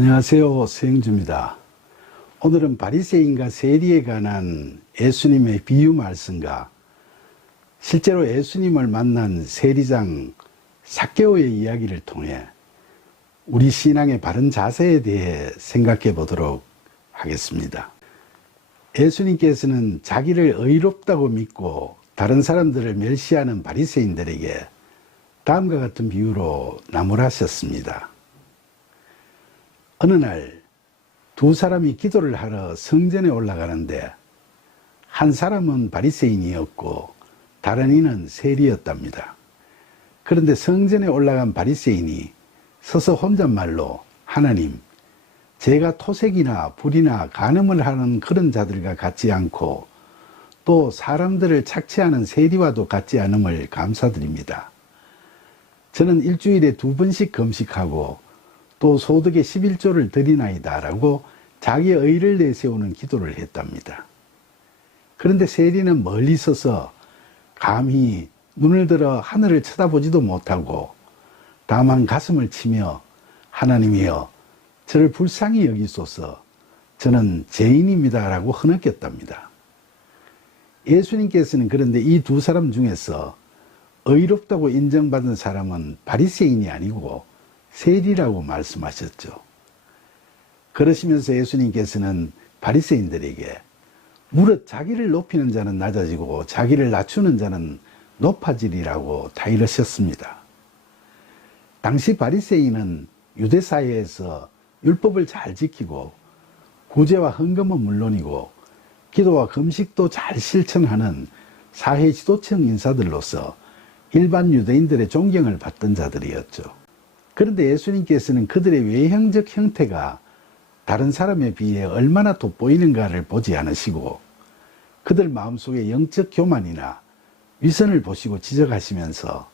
안녕하세요. 서영주입니다. 오늘은 바리새인과 세리에 관한 예수님의 비유 말씀과 실제로 예수님을 만난 세리장 삭개오의 이야기를 통해 우리 신앙의 바른 자세에 대해 생각해 보도록 하겠습니다. 예수님께서는 자기를 의롭다고 믿고 다른 사람들을 멸시하는 바리새인들에게 다음과 같은 비유로 나무라셨습니다. 어느 날 두 사람이 기도를 하러 성전에 올라가는데 한 사람은 바리새인이었고 다른 이는 세리였답니다. 그런데 성전에 올라간 바리새인이 서서 혼잣말로 하나님, 제가 토색이나 불이나 간음을 하는 그런 자들과 같지 않고 또 사람들을 착취하는 세리와도 같지 않음을 감사드립니다. 저는 일주일에 2번씩 금식하고 또 소득의 11조를 드리나이다 라고 자기의 의를 내세우는 기도를 했답니다. 그런데 세리는 멀리 서서 감히 눈을 들어 하늘을 쳐다보지도 못하고 다만 가슴을 치며 하나님이여 저를 불쌍히 여기소서 저는 죄인입니다 라고 흐느꼈답니다. 예수님께서는 그런데 이 두 사람 중에서 의롭다고 인정받은 사람은 바리새인이 아니고 세리라고 말씀하셨죠. 그러시면서 예수님께서는 바리새인들에게 무릇 자기를 높이는 자는 낮아지고 자기를 낮추는 자는 높아지리라고 다 이르셨습니다. 당시 바리새인은 유대 사회에서 율법을 잘 지키고 구제와 헌금은 물론이고 기도와 금식도 잘 실천하는 사회 지도층 인사들로서 일반 유대인들의 존경을 받던 자들이었죠. 그런데 예수님께서는 그들의 외형적 형태가 다른 사람에 비해 얼마나 돋보이는가를 보지 않으시고 그들 마음속의 영적 교만이나 위선을 보시고 지적하시면서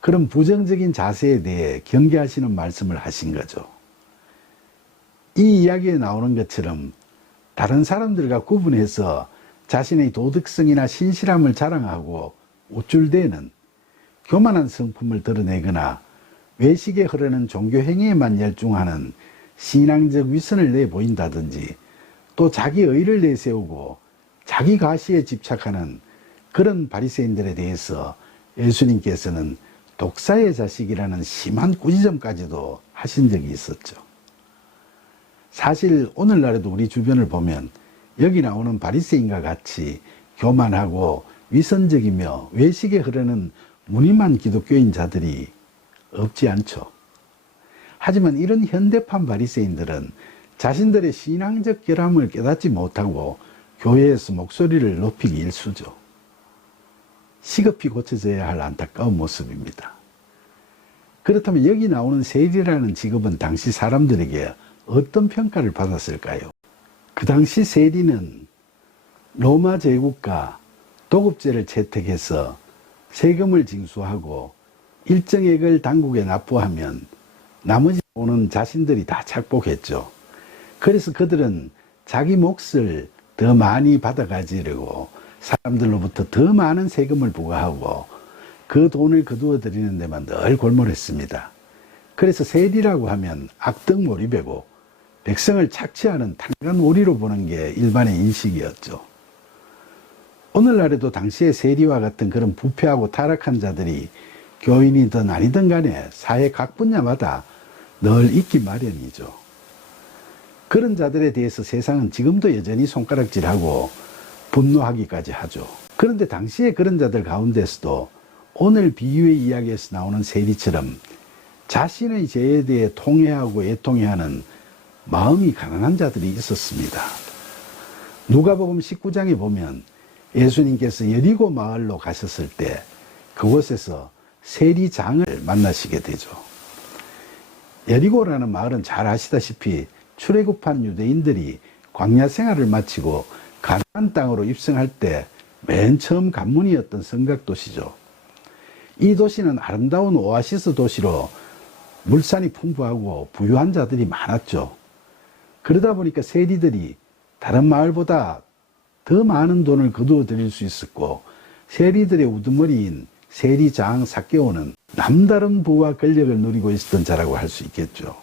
그런 부정적인 자세에 대해 경계하시는 말씀을 하신 거죠. 이 이야기에 나오는 것처럼 다른 사람들과 구분해서 자신의 도덕성이나 신실함을 자랑하고 우쭐대는 교만한 성품을 드러내거나 외식에 흐르는 종교 행위에만 열중하는 신앙적 위선을 내보인다든지 또 자기 의를 내세우고 자기 가시에 집착하는 그런 바리새인들에 대해서 예수님께서는 독사의 자식이라는 심한 꾸지점까지도 하신 적이 있었죠. 사실 오늘날에도 우리 주변을 보면 여기 나오는 바리새인과 같이 교만하고 위선적이며 외식에 흐르는 무늬만 기독교인 자들이 없지 않죠. 하지만 이런 현대판 바리새인들은 자신들의 신앙적 결함을 깨닫지 못하고 교회에서 목소리를 높이기 일쑤죠. 시급히 고쳐져야 할 안타까운 모습입니다. 그렇다면 여기 나오는 세리라는 직업은 당시 사람들에게 어떤 평가를 받았을까요? 그 당시 세리는 로마 제국과 도급제를 채택해서 세금을 징수하고 일정액을 당국에 납부하면 나머지 돈은 자신들이 다 착복했죠. 그래서 그들은 자기 몫을 더 많이 받아가지려고 사람들로부터 더 많은 세금을 부과하고 그 돈을 거두어 드리는 데만 늘 골몰했습니다. 그래서 세리라고 하면 악덕몰이배고 백성을 착취하는 탕간오리로 보는 게 일반의 인식이었죠. 오늘날에도 당시의 세리와 같은 그런 부패하고 타락한 자들이 교인이든 아니든 간에 사회 각 분야마다 늘 있기 마련이죠. 그런 자들에 대해서 세상은 지금도 여전히 손가락질하고 분노하기까지 하죠. 그런데 당시에 그런 자들 가운데서도 오늘 비유의 이야기에서 나오는 세리처럼 자신의 죄에 대해 통회하고 애통해하는 마음이 가난한 자들이 있었습니다. 누가복음 19장에 보면 예수님께서 여리고 마을로 가셨을 때 그곳에서 세리장을 만나시게 되죠. 여리고라는 마을은 잘 아시다시피 출애굽한 유대인들이 광야 생활을 마치고 가나안 땅으로 입성할 때 맨 처음 관문이었던 성곽도시죠. 이 도시는 아름다운 오아시스 도시로 물산이 풍부하고 부유한 자들이 많았죠. 그러다 보니까 세리들이 다른 마을보다 더 많은 돈을 거두어 드릴 수 있었고 세리들의 우두머리인 세리장 삭개오는 남다른 부와 권력을 누리고 있었던 자라고 할 수 있겠죠.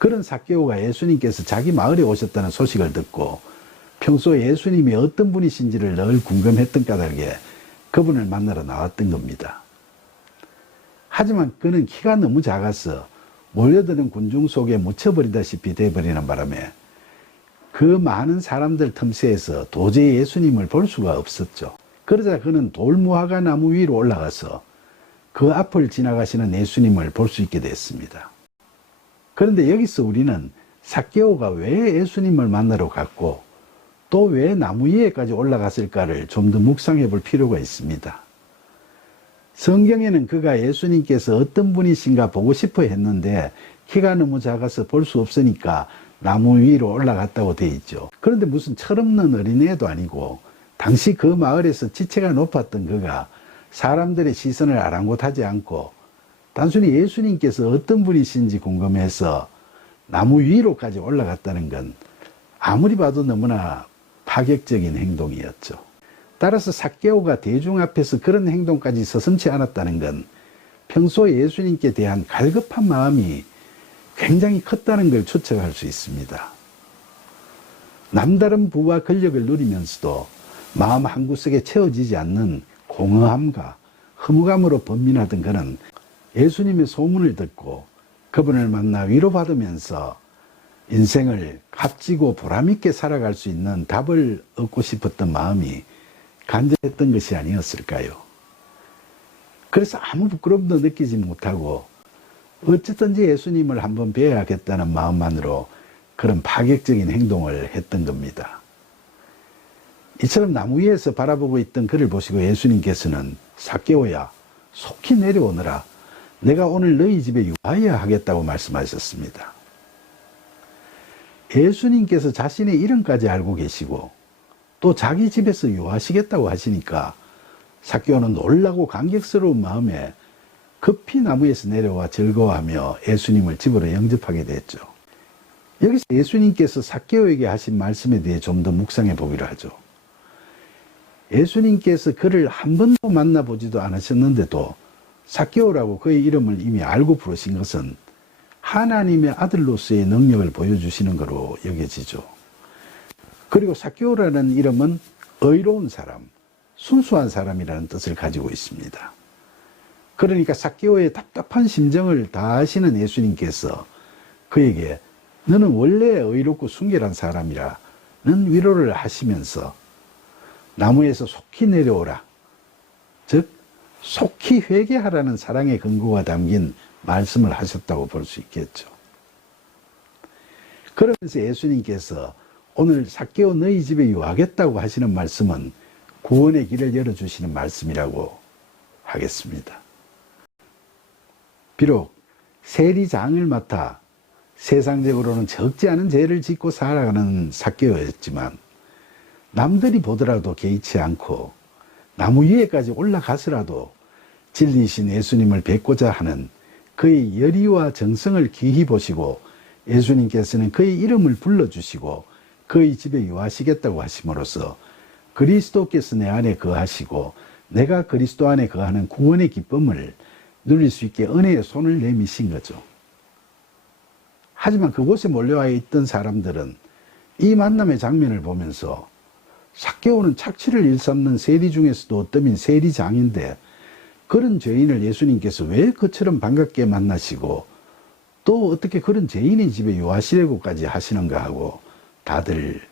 그런 삭개오가 예수님께서 자기 마을에 오셨다는 소식을 듣고 평소 예수님이 어떤 분이신지를 늘 궁금했던 까닭에 그분을 만나러 나왔던 겁니다. 하지만 그는 키가 너무 작아서 몰려드는 군중 속에 묻혀버리다시피 돼버리는 바람에 그 많은 사람들 틈새에서 도저히 예수님을 볼 수가 없었죠. 그러자 그는 돌무화과 나무 위로 올라가서 그 앞을 지나가시는 예수님을 볼 수 있게 됐습니다. 그런데 여기서 우리는 삭개오가 왜 예수님을 만나러 갔고 또 왜 나무 위에까지 올라갔을까를 좀 더 묵상해 볼 필요가 있습니다. 성경에는 그가 예수님께서 어떤 분이신가 보고 싶어 했는데 키가 너무 작아서 볼 수 없으니까 나무 위로 올라갔다고 되어 있죠. 그런데 무슨 철없는 어린애도 아니고 당시 그 마을에서 지체가 높았던 그가 사람들의 시선을 아랑곳하지 않고 단순히 예수님께서 어떤 분이신지 궁금해서 나무 위로까지 올라갔다는 건 아무리 봐도 너무나 파격적인 행동이었죠. 따라서 삭개오가 대중 앞에서 그런 행동까지 서슴지 않았다는 건 평소 예수님께 대한 갈급한 마음이 굉장히 컸다는 걸 추측할 수 있습니다. 남다른 부와 권력을 누리면서도 마음 한구석에 채워지지 않는 공허함과 허무감으로 번민하던 그는 예수님의 소문을 듣고 그분을 만나 위로받으면서 인생을 값지고 보람있게 살아갈 수 있는 답을 얻고 싶었던 마음이 간절했던 것이 아니었을까요? 그래서 아무 부끄러움도 느끼지 못하고 어쨌든지 예수님을 한번 뵈야겠다는 마음만으로 그런 파격적인 행동을 했던 겁니다. 이처럼 나무 위에서 바라보고 있던 그를 보시고 예수님께서는 삭개오야 속히 내려오너라 내가 오늘 너희 집에 유하여야 하겠다고 말씀하셨습니다. 예수님께서 자신의 이름까지 알고 계시고 또 자기 집에서 유하시겠다고 하시니까 삭개오는 놀라고 감격스러운 마음에 급히 나무에서 내려와 즐거워하며 예수님을 집으로 영접하게 됐죠. 여기서 예수님께서 삭개오에게 하신 말씀에 대해 좀 더 묵상해 보기로 하죠. 예수님께서 그를 한 번도 만나보지도 않으셨는데도 삭개오라고 그의 이름을 이미 알고 부르신 것은 하나님의 아들로서의 능력을 보여주시는 것으로 여겨지죠. 그리고 삭개오라는 이름은 의로운 사람, 순수한 사람이라는 뜻을 가지고 있습니다. 그러니까 삭개오의 답답한 심정을 다 아시는 예수님께서 그에게 너는 원래 의롭고 순결한 사람이라는 위로를 하시면서 나무에서 속히 내려오라, 즉 속히 회개하라는 사랑의 근거가 담긴 말씀을 하셨다고 볼 수 있겠죠. 그러면서 예수님께서 오늘 삭개오 너희 집에 유하겠다고 하시는 말씀은 구원의 길을 열어주시는 말씀이라고 하겠습니다. 비록 세리장을 맡아 세상적으로는 적지 않은 죄를 짓고 살아가는 삭개오였지만 남들이 보더라도 개의치 않고 나무 위에까지 올라가서라도 진리이신 예수님을 뵙고자 하는 그의 열의와 정성을 귀히 보시고 예수님께서는 그의 이름을 불러주시고 그의 집에 유하시겠다고 하심으로써 그리스도께서 내 안에 거하시고 내가 그리스도 안에 거하는 구원의 기쁨을 누릴 수 있게 은혜의 손을 내미신 거죠. 하지만 그곳에 몰려와 있던 사람들은 이 만남의 장면을 보면서 삭개오는 착취를 일삼는 세리 중에서도 어떠면 세리장인데 그런 죄인을 예수님께서 왜 그처럼 반갑게 만나시고 또 어떻게 그런 죄인의 집에 유하시려고까지 하시는가 하고 다들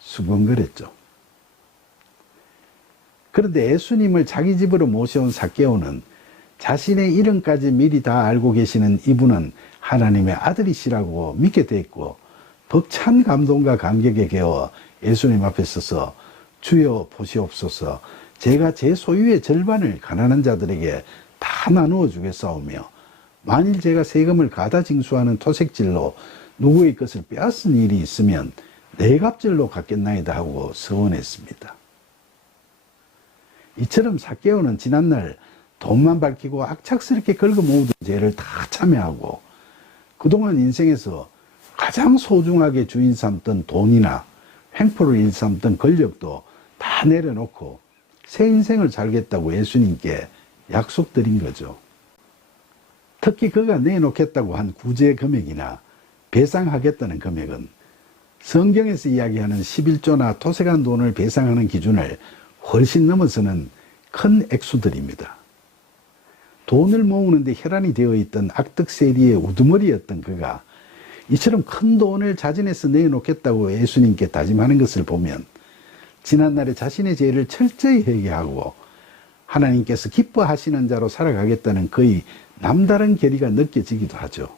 수근거렸죠. 그런데 예수님을 자기 집으로 모셔온 삭개오는 자신의 이름까지 미리 다 알고 계시는 이분은 하나님의 아들이시라고 믿게 됐고 벅찬 감동과 감격에 겨워 예수님 앞에 서서 주여 보시옵소서 제가 제 소유의 절반을 가난한 자들에게 다 나누어 주겠사오며 만일 제가 세금을 가다 징수하는 토색질로 누구의 것을 빼앗은 일이 있으면 네 갑절로 갚겠나이다 하고 서원했습니다. 이처럼 삭개오는 지난날 돈만 밝히고 악착스럽게 긁어모으던 죄를 다 참여하고 그동안 인생에서 가장 소중하게 주인 삼던 돈이나 횡포를 일삼던 권력도 다 내려놓고 새 인생을 살겠다고 예수님께 약속드린 거죠. 특히 그가 내놓겠다고 한 구제 금액이나 배상하겠다는 금액은 성경에서 이야기하는 11조나 토색한 돈을 배상하는 기준을 훨씬 넘어서는 큰 액수들입니다. 돈을 모으는데 혈안이 되어 있던 악덕세리의 우두머리였던 그가 이처럼 큰 돈을 자진해서 내놓겠다고 예수님께 다짐하는 것을 보면 지난날에 자신의 죄를 철저히 회개하고 하나님께서 기뻐하시는 자로 살아가겠다는 그의 남다른 결의가 느껴지기도 하죠.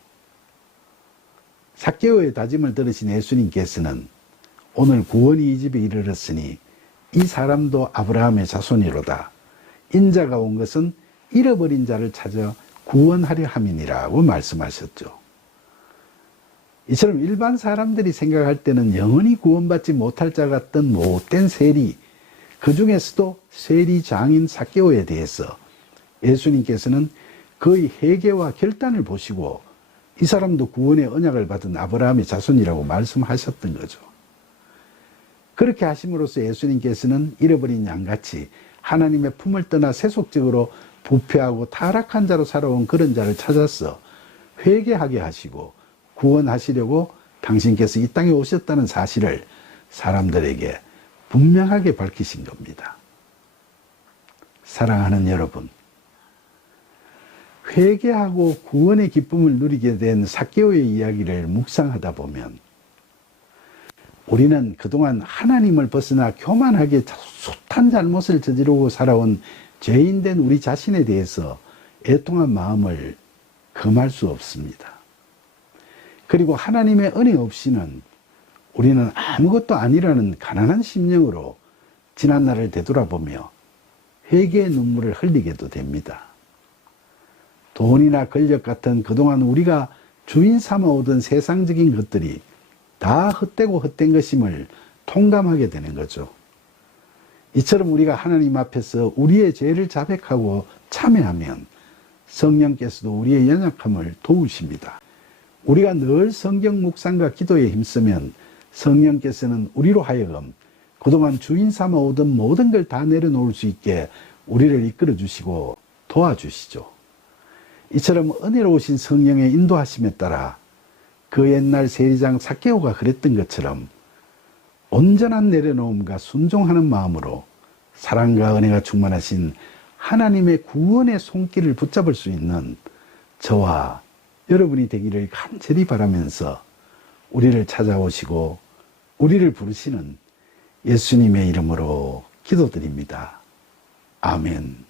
삭개오의 다짐을 들으신 예수님께서는 오늘 구원이 이 집에 이르렀으니 이 사람도 아브라함의 자손이로다. 인자가 온 것은 잃어버린 자를 찾아 구원하려 함이니라고 말씀하셨죠. 이처럼 일반 사람들이 생각할 때는 영원히 구원받지 못할 자 같던 못된 세리, 그 중에서도 세리 장인 삭개오에 대해서 예수님께서는 그의 회개와 결단을 보시고 이 사람도 구원의 언약을 받은 아브라함의 자손이라고 말씀하셨던 거죠. 그렇게 하심으로써 예수님께서는 잃어버린 양같이 하나님의 품을 떠나 세속적으로 부패하고 타락한 자로 살아온 그런 자를 찾아서 회개하게 하시고 구원하시려고 당신께서 이 땅에 오셨다는 사실을 사람들에게 분명하게 밝히신 겁니다. 사랑하는 여러분, 회개하고 구원의 기쁨을 누리게 된 삭개오의 이야기를 묵상하다 보면 우리는 그동안 하나님을 벗어나 교만하게 숱한 잘못을 저지르고 살아온 죄인된 우리 자신에 대해서 애통한 마음을 금할 수 없습니다. 그리고 하나님의 은혜 없이는 우리는 아무것도 아니라는 가난한 심령으로 지난날을 되돌아보며 회개의 눈물을 흘리게도 됩니다. 돈이나 권력 같은 그동안 우리가 주인 삼아오던 세상적인 것들이 다 헛되고 헛된 것임을 통감하게 되는 거죠. 이처럼 우리가 하나님 앞에서 우리의 죄를 자백하고 참회하면 성령께서도 우리의 연약함을 도우십니다. 우리가 늘 성경 묵상과 기도에 힘쓰면 성령께서는 우리로 하여금 그동안 주인 삼아오던 모든 걸 다 내려놓을 수 있게 우리를 이끌어 주시고 도와주시죠. 이처럼 은혜로우신 성령의 인도하심에 따라 그 옛날 세리장 삭개오가 그랬던 것처럼 온전한 내려놓음과 순종하는 마음으로 사랑과 은혜가 충만하신 하나님의 구원의 손길을 붙잡을 수 있는 저와 여러분이 되기를 간절히 바라면서 우리를 찾아오시고 우리를 부르시는 예수님의 이름으로 기도드립니다. 아멘.